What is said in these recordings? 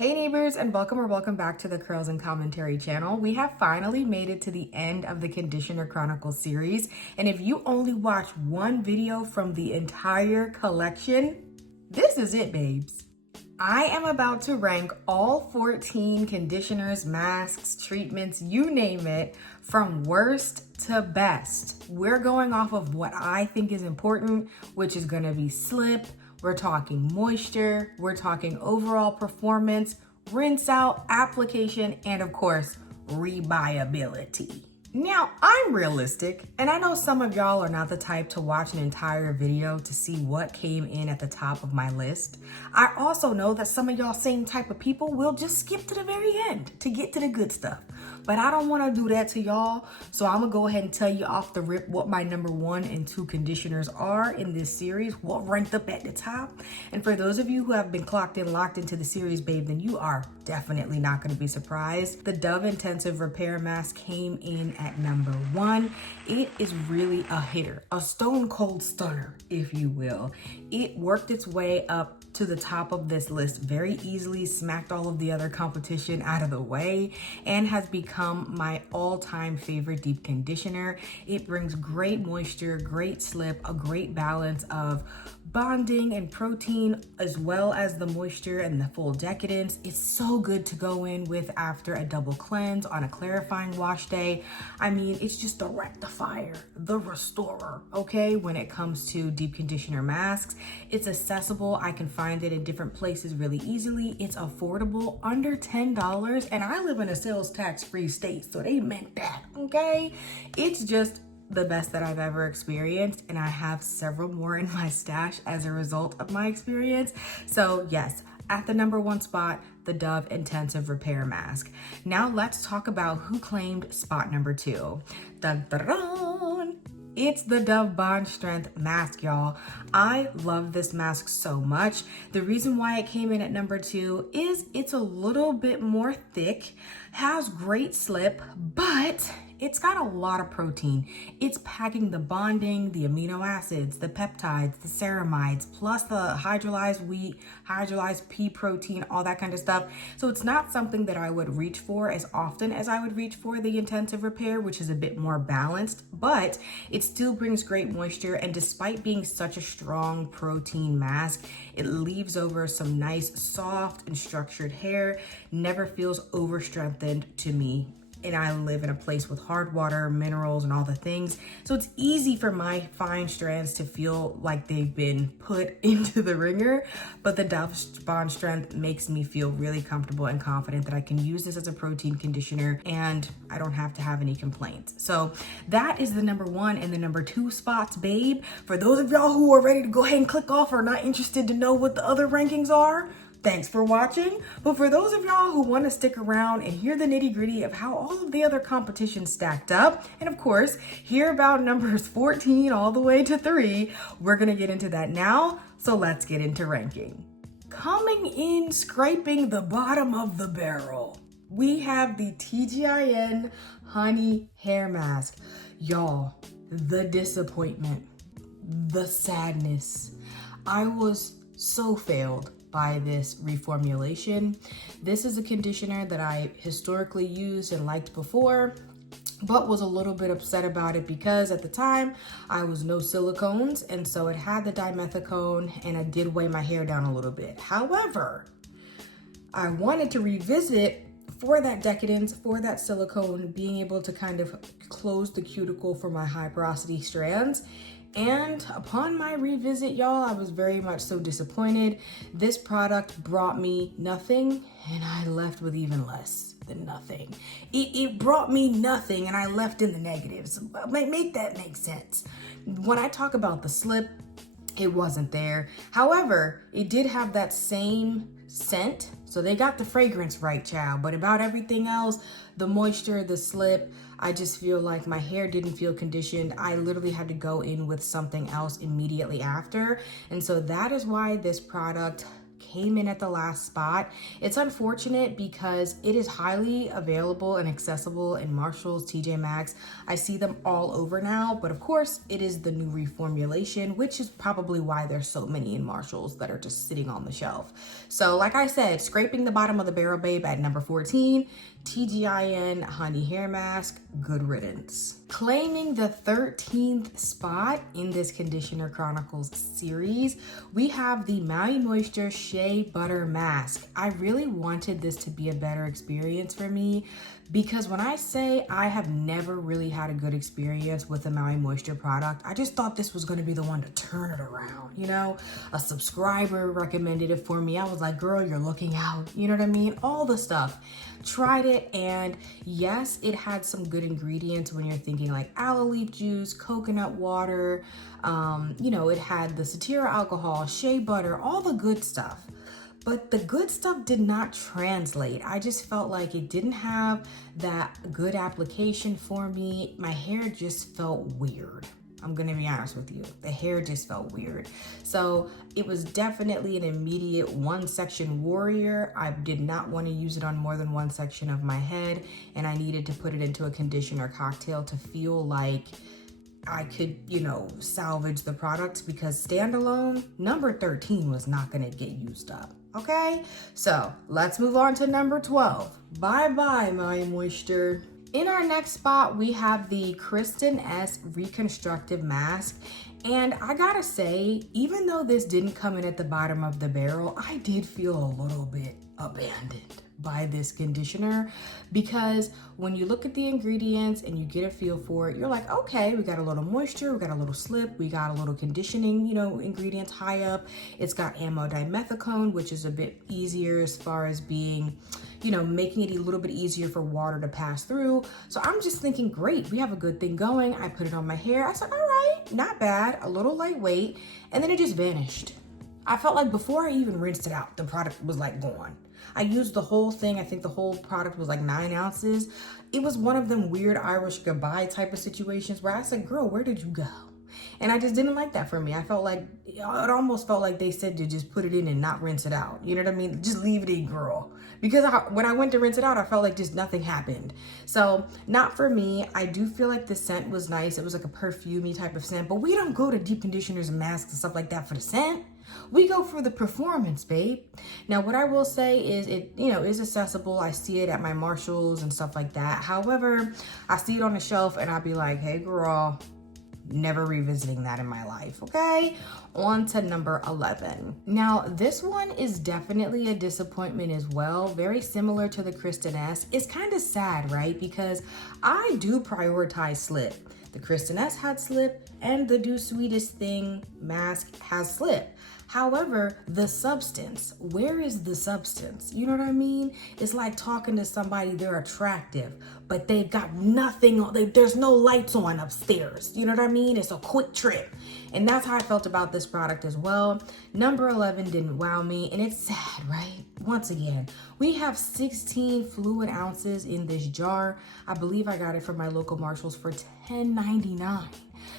Hey neighbors, and welcome back to the Curls and Commentary channel. We have finally made it to the end of the Conditioner Chronicles series, and if you only watch one video from the entire collection, this is it, babes. I am about to rank all 14 conditioners, masks, treatments, you name it, from worst to best. We're going off of what I think is important, which is gonna be slip. We're talking moisture, we're talking overall performance, rinse out, application, and of course, rebuy-ability. Now, I'm realistic, and I know some of y'all are not the type to watch an entire video to see what came in at the top of my list. I also know that some of y'all same type of people will just skip to the very end to get to the good stuff. But I don't want to do that to y'all, so I'm gonna go ahead and tell you off the rip what my number 1 and 2 conditioners are in this series, what ranked up at the top. And for those of you who have been clocked in, locked into the series, babe, then you are definitely not going to be surprised. The Dove Intensive Repair Mask came in at number 1. It is really a hitter, a stone cold stunner, if you will. It worked its way up to the top of this list very easily, smacked all of the other competition out of the way, and has become my all-time favorite deep conditioner. It brings great moisture, great slip, a great balance of bonding and protein, as well as the moisture and the full decadence. It's so good to go in with after a double cleanse on a clarifying wash day. I mean, it's just the rectifier, the restorer, okay, when it comes to deep conditioner masks. It's accessible. I can find it in different places really easily. It's affordable, under $10, and I live in a sales tax-free state, so they meant that, okay? It's just the best that I've ever experienced, and I have several more in my stash as a result of my experience. So yes, at the number 1 spot, the Dove Intensive Repair Mask. Now let's talk about who claimed spot number 2. Dun, dun, dun. It's the Dove Bond Strength Mask, y'all. I love this mask so much. The reason why it came in at number 2 is it's a little bit more thick, has great slip, but it's got a lot of protein. It's packing the bonding, the amino acids, the peptides, the ceramides, plus the hydrolyzed wheat, hydrolyzed pea protein, all that kind of stuff. So it's not something that I would reach for as often as I would reach for the intensive repair, which is a bit more balanced, but it still brings great moisture. And despite being such a strong protein mask, it leaves over some nice, soft and structured hair, never feels over-strengthened to me. And I live in a place with hard water, minerals, and all the things. So it's easy for my fine strands to feel like they've been put into the ringer. But the Dove Bond Strength makes me feel really comfortable and confident that I can use this as a protein conditioner and I don't have to have any complaints. So that is the number 1 and the number 2 spots, babe. For those of y'all who are ready to go ahead and click off or not interested to know what the other rankings are, thanks for watching. But for those of y'all who want to stick around and hear the nitty-gritty of how all of the other competitions stacked up, and of course, hear about numbers 14 all the way to 3, we're going to get into that now. So let's get into ranking. Coming in, scraping the bottom of the barrel, we have the tgin Honey Hair Mask. Y'all, the disappointment, the sadness. I was so failed by this reformulation. This is a conditioner that I historically used and liked before, but was a little bit upset about it because at the time I was no silicones, and so it had the dimethicone and I did weigh my hair down a little bit. However, I wanted to revisit for that decadence, for that silicone, being able to kind of close the cuticle for my high porosity strands. And upon my revisit, y'all, I was very much so disappointed. This product brought me nothing, and I left with even less than nothing. It brought me nothing, and I left in the negatives. Make that make sense. When I talk about the slip, it wasn't there. However, it did have that same scent. So they got the fragrance right, child. But about everything else, the moisture, the slip, I just feel like my hair didn't feel conditioned. I literally had to go in with something else immediately after. And so that is why this product came in at the last spot. It's unfortunate because it is highly available and accessible in Marshalls, TJ Maxx. I see them all over now, but of course it is the new reformulation, which is probably why there's so many in Marshalls that are just sitting on the shelf. So like I said, scraping the bottom of the barrel, babe, at number 14, tgin Honey Hair Mask, good riddance. Claiming the 13th spot in this Conditioner Chronicles series, we have the Maui Moisture Shea Butter Mask. I really wanted this to be a better experience for me because when I say I have never really had a good experience with a Maui Moisture product, I just thought this was going to be the one to turn it around. You know, a subscriber recommended it for me. I was like, girl, you're looking out. You know what I mean? All the stuff. Tried it, and yes, it had some good ingredients when you're thinking like aloe leaf juice, coconut water, you know, it had the satira alcohol, shea butter, all the good stuff. But the good stuff did not translate. I just felt like it didn't have that good application for me. My hair just felt weird. I'm gonna be honest with you. The hair just felt weird. So it was definitely an immediate one section warrior. I did not want to use it on more than one section of my head, and I needed to put it into a conditioner cocktail to feel like I could, you know, salvage the product, because standalone, number 13 was not gonna get used up. Okay, so let's move on to number 12. Bye-bye, Maui Moisture. In our next spot, we have the Kristen S Reconstructive Mask. And I gotta say, even though this didn't come in at the bottom of the barrel, I did feel a little bit abandoned by this conditioner, because when you look at the ingredients and you get a feel for it, you're like, okay, we got a little moisture, we got a little slip, we got a little conditioning, you know, ingredients high up. It's got amodimethicone, which is a bit easier as far as being, you know, making it a little bit easier for water to pass through. So I'm just thinking, great, we have a good thing going. I put it on my hair. I said, all right, not bad, a little lightweight. And then it just vanished. I felt like before I even rinsed it out, the product was like gone. I used the whole thing. I think the whole product was like 9 ounces. It was one of them weird Irish goodbye type of situations where I said, girl, where did you go? And I just didn't like that for me. I felt like, it almost felt like they said to just put it in and not rinse it out. You know what I mean? Just leave it in, girl. Because when I went to rinse it out, I felt like just nothing happened. So not for me. I do feel like the scent was nice. It was like a perfumey type of scent, but we don't go to deep conditioners and masks and stuff like that for the scent. We go for the performance, babe. Now, what I will say is it, you know, is accessible. I see it at my Marshalls and stuff like that. However, I see it on the shelf and I'll be like, hey, girl, never revisiting that in my life, okay? On to number 11. Now, this one is definitely a disappointment as well. Very similar to the Kristen S. It's kind of sad, right? Because I do prioritize slip. The Kristen S had slip and the Do Sweetest Thing mask has slip. However, the substance, where is the substance? You know what I mean? It's like talking to somebody, they're attractive, but they've got nothing, there's no lights on upstairs. You know what I mean? It's a quick trip. And that's how I felt about this product as well. Number 11 didn't wow me, and it's sad, right? Once again, we have 16 fluid ounces in this jar. I believe I got it from my local Marshalls for $10.99.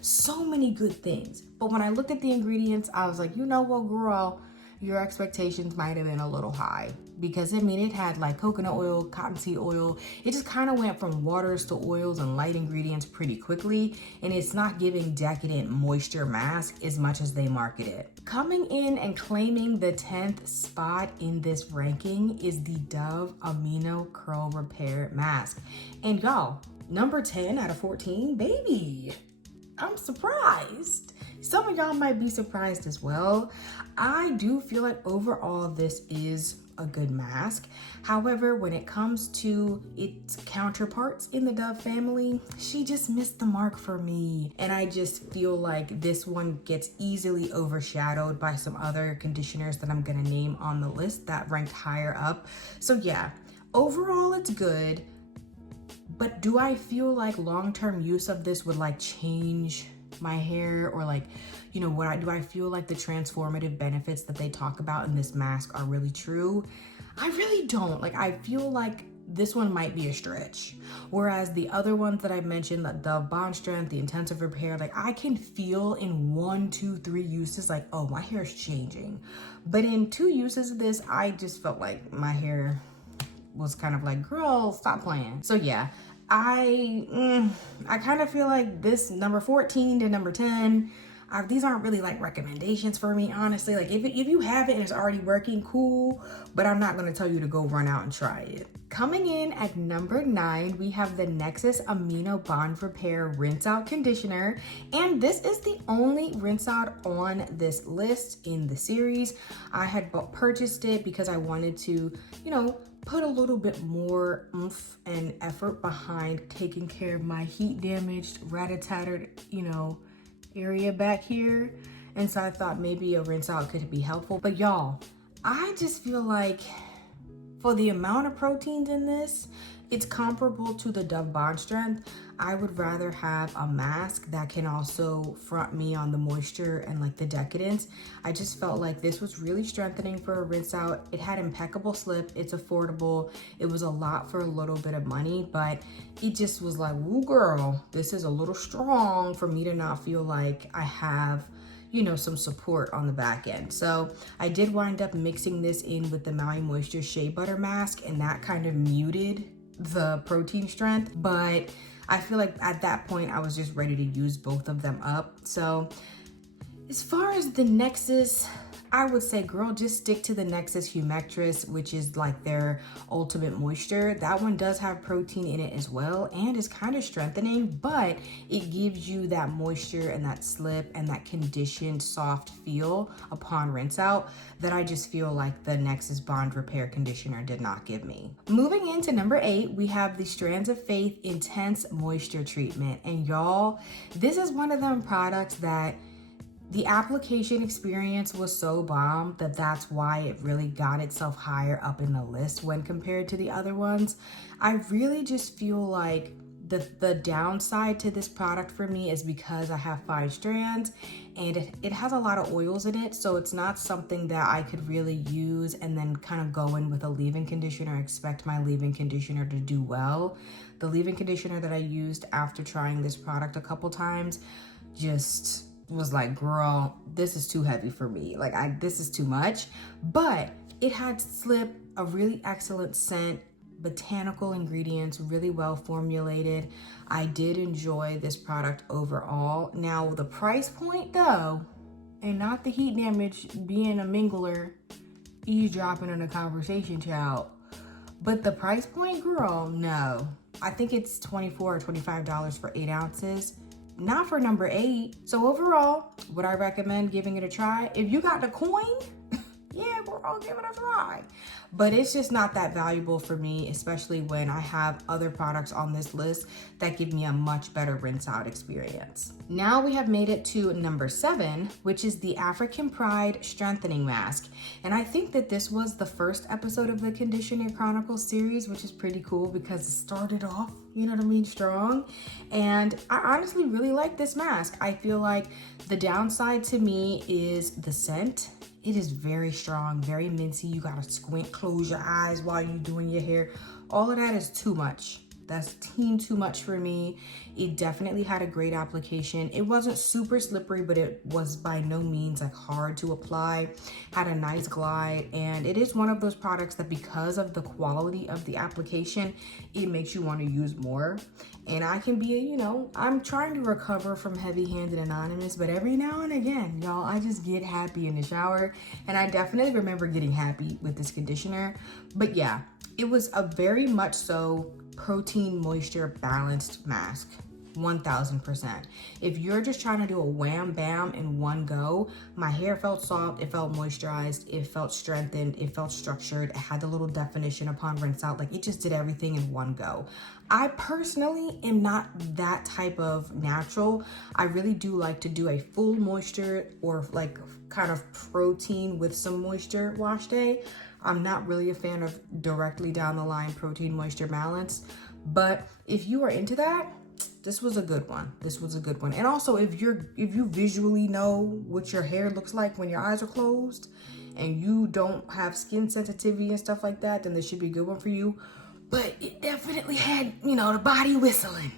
So many good things. But when I looked at the ingredients, I was like, you know what, girl, your expectations might have been a little high. Because, I mean, it had like coconut oil, cottonseed oil. It just kind of went from waters to oils and light ingredients pretty quickly. And it's not giving decadent moisture mask as much as they market it. Coming in and claiming the 10th spot in this ranking is the Dove Amino Curl Repair Mask. And y'all, number 10 out of 14, baby. I'm surprised. Some of y'all might be surprised as well. I do feel like overall this is a good mask. However, when it comes to its counterparts in the Dove family, she just missed the mark for me. And I just feel like this one gets easily overshadowed by some other conditioners that I'm gonna name on the list that ranked higher up. So yeah, overall it's good. But do I feel like long-term use of this would like change my hair, or like, you know, do I feel like the transformative benefits that they talk about in this mask are really true? I really don't. Like, I feel like this one might be a stretch. Whereas the other ones that I mentioned, the Bond Strength, the Intensive Repair, like I can feel in 1, 2, 3 uses, like, oh, my hair is changing. But in 2 uses of this, I just felt like my hair was kind of like, girl, stop playing. So yeah, I kind of feel like this number 14 to number 10, these aren't really like recommendations for me, honestly. Like if you have it and it's already working, cool, but I'm not gonna tell you to go run out and try it. Coming in at number 9, we have the Nexxus Amino Bond Repair Rinse Out Conditioner. And this is the only rinse out on this list in the series. I had purchased it because I wanted to, you know, put a little bit more oomph and effort behind taking care of my heat damaged, rat-a-tattered, you know, area back here. And so I thought maybe a rinse out could be helpful. But y'all, I just feel like for the amount of proteins in this, it's comparable to the Dove Bond Strength. I would rather have a mask that can also front me on the moisture and like the decadence. I just felt like this was really strengthening for a rinse out. It had impeccable slip, it's affordable. It was a lot for a little bit of money, but it just was like, woo girl, this is a little strong for me to not feel like I have, you know, some support on the back end. So I did wind up mixing this in with the Maui Moisture Shea Butter Mask, and that kind of muted the protein strength. But I feel like at that point I was just ready to use both of them up. So as far as the Nexxus, I would say, girl, just stick to the Nexxus Humectress, which is like their ultimate moisture. That one does have protein in it as well and is kind of strengthening, but it gives you that moisture and that slip and that conditioned soft feel upon rinse out that I just feel like the Nexxus Bond Repair Conditioner did not give me. Moving into number 8, we have the Strands of Faith Intense Moisture Treatment. And y'all, this is one of them products that the application experience was so bomb that that's why it really got itself higher up in the list when compared to the other ones. I really just feel like the downside to this product for me is because I have Fine Strands and it has a lot of oils in it, so it's not something that I could really use and then kind of go in with a leave-in conditioner, expect my leave-in conditioner to do well. The leave-in conditioner that I used after trying this product a couple times just was like, girl, this is too heavy for me. Like this is too much. But it had slip, a really excellent scent, botanical ingredients, really well formulated. I did enjoy this product overall. Now the price point though, and not the heat damage being a mingler, eavesdropping in a conversation, child, but the price point, girl, no. I think it's $24 or $25 for 8 ounces. Not for number 8. So overall, would I recommend giving it a try? If you got the coin, yeah, we're all giving it a try. But it's just not that valuable for me, especially when I have other products on this list that give me a much better rinse out experience. Now we have made it to number 7, which is the African Pride Strengthening Mask. And I think that this was the first episode of the Conditioner Chronicles series, which is pretty cool because it started off, you know what I mean, strong. And I honestly really like this mask. I feel like the downside to me is the scent. It is very strong, very minty. You gotta squint, close your eyes while you're doing your hair. All of that is too much. That's too much for me. It definitely had a great application. It wasn't super slippery, but it was by no means like hard to apply. Had a nice glide, and it is one of those products that because of the quality of the application, it makes you want to use more. And I can be, you know, I'm trying to recover from heavy-handed anonymous, but every now and again, y'all, I just get happy in the shower. And I definitely remember getting happy with this conditioner. But yeah, it was a very much so protein moisture balanced mask. 1000%. If you're just trying to do a wham bam in one go, my hair felt soft, it felt moisturized, it felt strengthened, it felt structured, it had the little definition upon rinse out. Like it just did everything in one go. I personally am not that type of natural. I really do like to do a full moisture or like kind of protein with some moisture wash day. I'm not really a fan of directly down the line protein moisture balance, but if you are into that, this was a good one. This was a good one. And also if you visually know what your hair looks like when your eyes are closed and you don't have skin sensitivity and stuff like that, then this should be a good one for you. but it definitely had, the body whistling.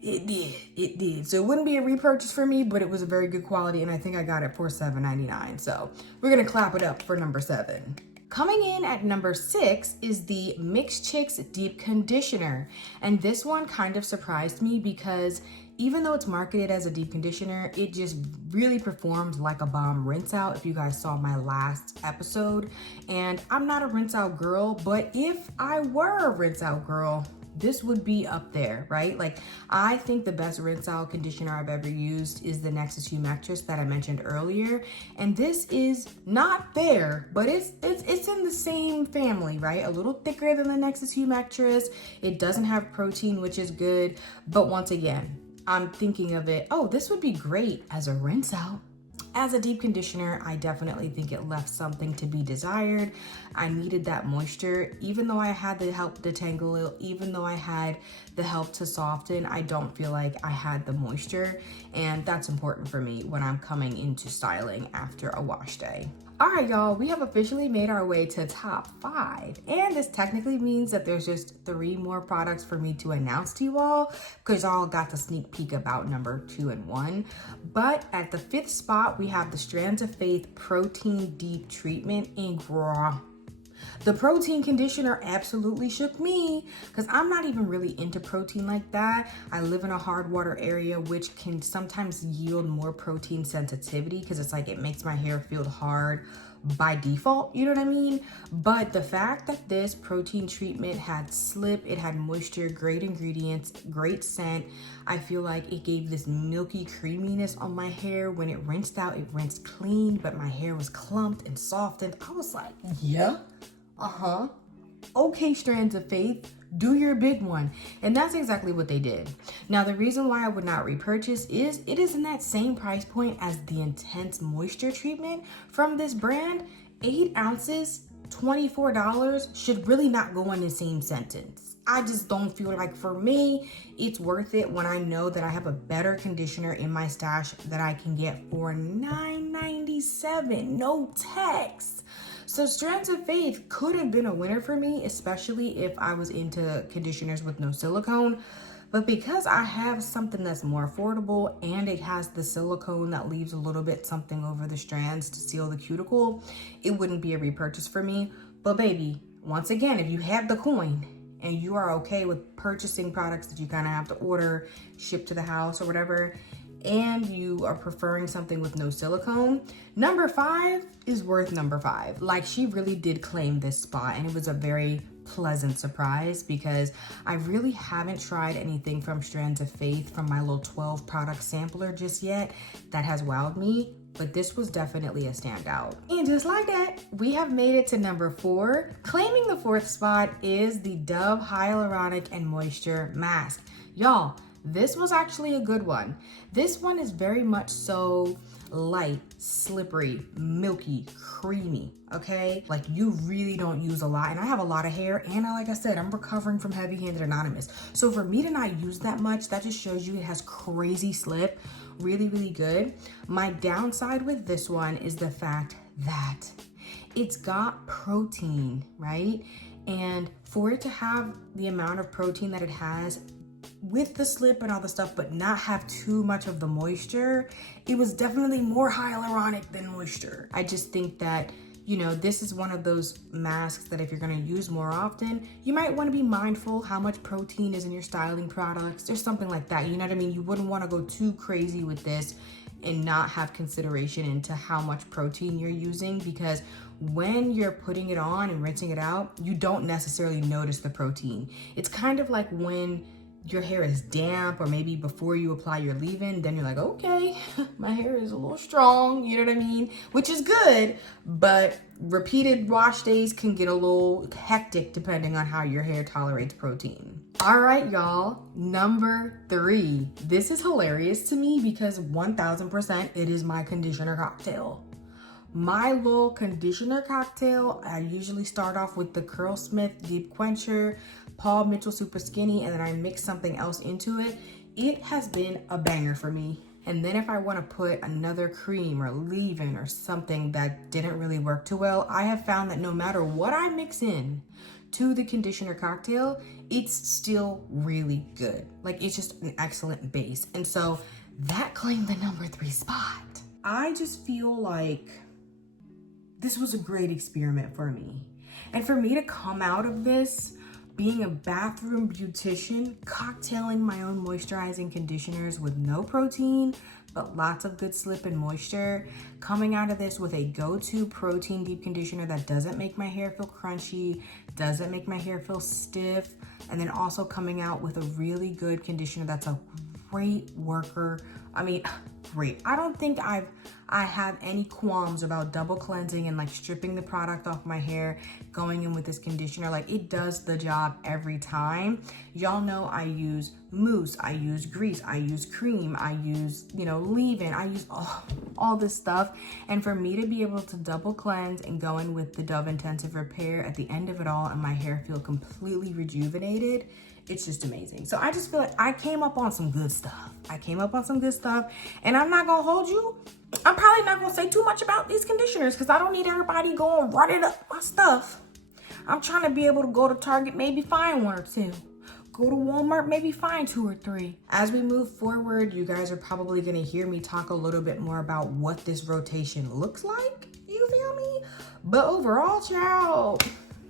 It did. So it wouldn't be a repurchase for me, but it was a very good quality, and I think I got it for $7.99. So we're gonna clap it up for number 7. Coming in at number 6 is the Mix Chicks Deep Conditioner. And this one kind of surprised me because even though it's marketed as a deep conditioner, it just really performs like a bomb rinse out, if you guys saw my last episode. And I'm not a rinse out girl, but if I were a rinse out girl, this would be up there, right? Like, I think the best rinse out conditioner I've ever used is the Nexxus Humectress that I mentioned earlier. And this is not there, but it's in the same family, right? A little thicker than the Nexxus Humectress. It doesn't have protein, which is good. But once again, I'm thinking of it, oh, this would be great as a rinse out. As a deep conditioner, I definitely think it left something to be desired. I needed that moisture. Even though I had the help detangle it, even though I had the help to soften, I don't feel like I had the moisture. And that's important for me when I'm coming into styling after a wash day. All right, y'all, we have officially made our way to top 5. And this technically means that there's just 3 more products for me to announce to you all, because y'all got the sneak peek about number 2 and 1. But at the 5th spot, we have the Strands of Faith Protein Deep Treatment in Gras. The protein conditioner absolutely shook me because I'm not even really into protein like that. I live in a hard water area, which can sometimes yield more protein sensitivity because it's like it makes my hair feel hard by default, you know what I mean? But the fact that this protein treatment had slip, it had moisture, great ingredients, great scent, I feel like it gave this milky creaminess on my hair. When it rinsed out, it rinsed clean, but my hair was clumped and softened. I was like, yeah. Okay, Strands of Faith, do your big one. And that's exactly what they did. Now, the reason why I would not repurchase is it is in that same price point as the Intense Moisture Treatment from this brand. 8 ounces, $24 should really not go in the same sentence. I just don't feel like, for me, it's worth it when I know that I have a better conditioner in my stash that I can get for $9.97, no tax. So Strands of Faith could have been a winner for me, especially if I was into conditioners with no silicone. But because I have something that's more affordable and it has the silicone that leaves a little bit something over the strands to seal the cuticle, it wouldn't be a repurchase for me. But baby, once again, if you have the coin and you are okay with purchasing products that you kind of have to order, ship to the house or whatever, and you are preferring something with no silicone, number 5 is worth number 5. Like, she really did claim this spot, and it was a very pleasant surprise because I really haven't tried anything from Strands of Faith from my little 12 product sampler just yet that has wowed me, but this was definitely a standout. And just like that, we have made it to number 4. Claiming the 4th spot is the Dove Hyaluronic and Moisture Mask. Y'all, this was actually a good one. This one is very much so light, slippery, milky, creamy, okay? Like, you really don't use a lot. And I have a lot of hair, and like I said, I'm recovering from heavy-handed anonymous. So for me to not use that much, that just shows you it has crazy slip. Really, really good. My downside with this one is the fact that it's got protein, right? And for it to have the amount of protein that it has, with the slip and all the stuff, but not have too much of the moisture, it was definitely more hyaluronic than moisture. I just think that, you know, this is one of those masks that if you're gonna use more often, you might wanna be mindful how much protein is in your styling products or something like that. You know what I mean? You wouldn't wanna go too crazy with this and not have consideration into how much protein you're using, because when you're putting it on and rinsing it out, you don't necessarily notice the protein. It's kind of like when your hair is damp, or maybe before you apply your leave-in, then you're like, okay, my hair is a little strong, you know what I mean? Which is good, but repeated wash days can get a little hectic depending on how your hair tolerates protein. All right, y'all, number 3. This is hilarious to me because 1000% it is my conditioner cocktail. My little conditioner cocktail, I usually start off with the Curlsmith Deep Quencher, Paul Mitchell Super Skinny, and then I mix something else into it. It has been a banger for me. And then if I want to put another cream or leave-in or something that didn't really work too well, I have found that no matter what I mix in, to the conditioner cocktail, it's still really good. Like, it's just an excellent base. And so that claimed the number 3 spot. I just feel like this was a great experiment for me. And for me to come out of this, being a bathroom beautician, cocktailing my own moisturizing conditioners with no protein, but lots of good slip and moisture, coming out of this with a go-to protein deep conditioner that doesn't make my hair feel crunchy, doesn't make my hair feel stiff, and then also coming out with a really good conditioner that's a great worker. I mean, great. I don't think I have any qualms about double cleansing and like stripping the product off my hair, going in with this conditioner. Like, it does the job every time. Y'all know I use mousse, I use grease, I use cream, I use, leave-in, I use all this stuff. And for me to be able to double cleanse and go in with the Dove Intensive Repair at the end of it all and my hair feel completely rejuvenated, it's just amazing. So I just feel like I came up on some good stuff. And I'm not gonna hold you. I'm probably not gonna say too much about these conditioners because I don't need everybody going running up my stuff. I'm trying to be able to go to Target, maybe find 1 or 2. Go to Walmart, maybe find 2 or 3. As we move forward, you guys are probably gonna hear me talk a little bit more about what this rotation looks like. You feel me? But overall, child,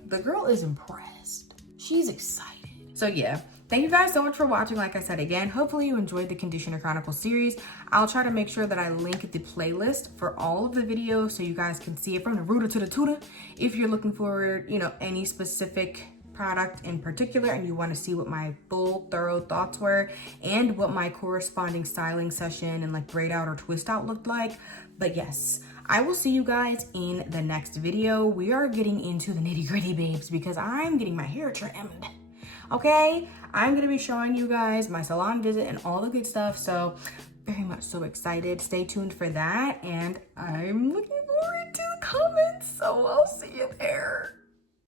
the girl is impressed. She's excited. So yeah, thank you guys so much for watching. Like I said again, hopefully you enjoyed the Conditioner Chronicles series. I'll try to make sure that I link the playlist for all of the videos so you guys can see it from the rooter to the tutor. If you're looking for, any specific product in particular and you want to see what my full thorough thoughts were and what my corresponding styling session and like braid out or twist out looked like. But yes, I will see you guys in the next video. We are getting into the nitty-gritty, babes, because I'm getting my hair trimmed. Okay, I'm gonna be showing you guys my salon visit and all the good stuff, so very much so excited. Stay tuned for that, and I'm looking forward to the comments, so I'll see you there.